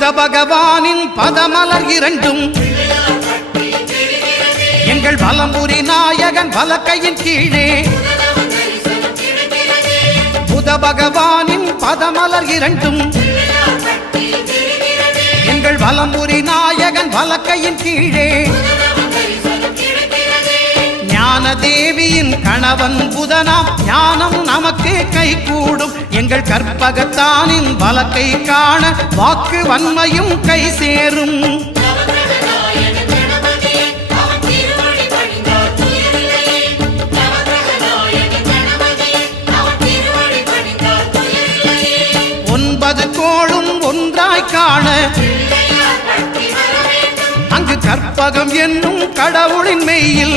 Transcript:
புத பகவானின் பதமலர் இரண்டும் எங்கள் வலம்புரி நாயகன் வலக்கையின் கீழே புத பகவானின் பதமலர் இரண்டும் எங்கள் வலம்புரி நாயகன் வலக்கையின் கீழே ஞான தேவியின் கணவன் புதனாம் ஞானம் நமக்கு கை கூடும் எங்கள் கற்பகத்தானின் வலக்கை காண வாக்கு வன்மையும் கை சேரும் ஒன்பது கோளும் ஒன்றாய் காண அங்கு கற்பகம் என்னும் கடவுளின் மெய்யில்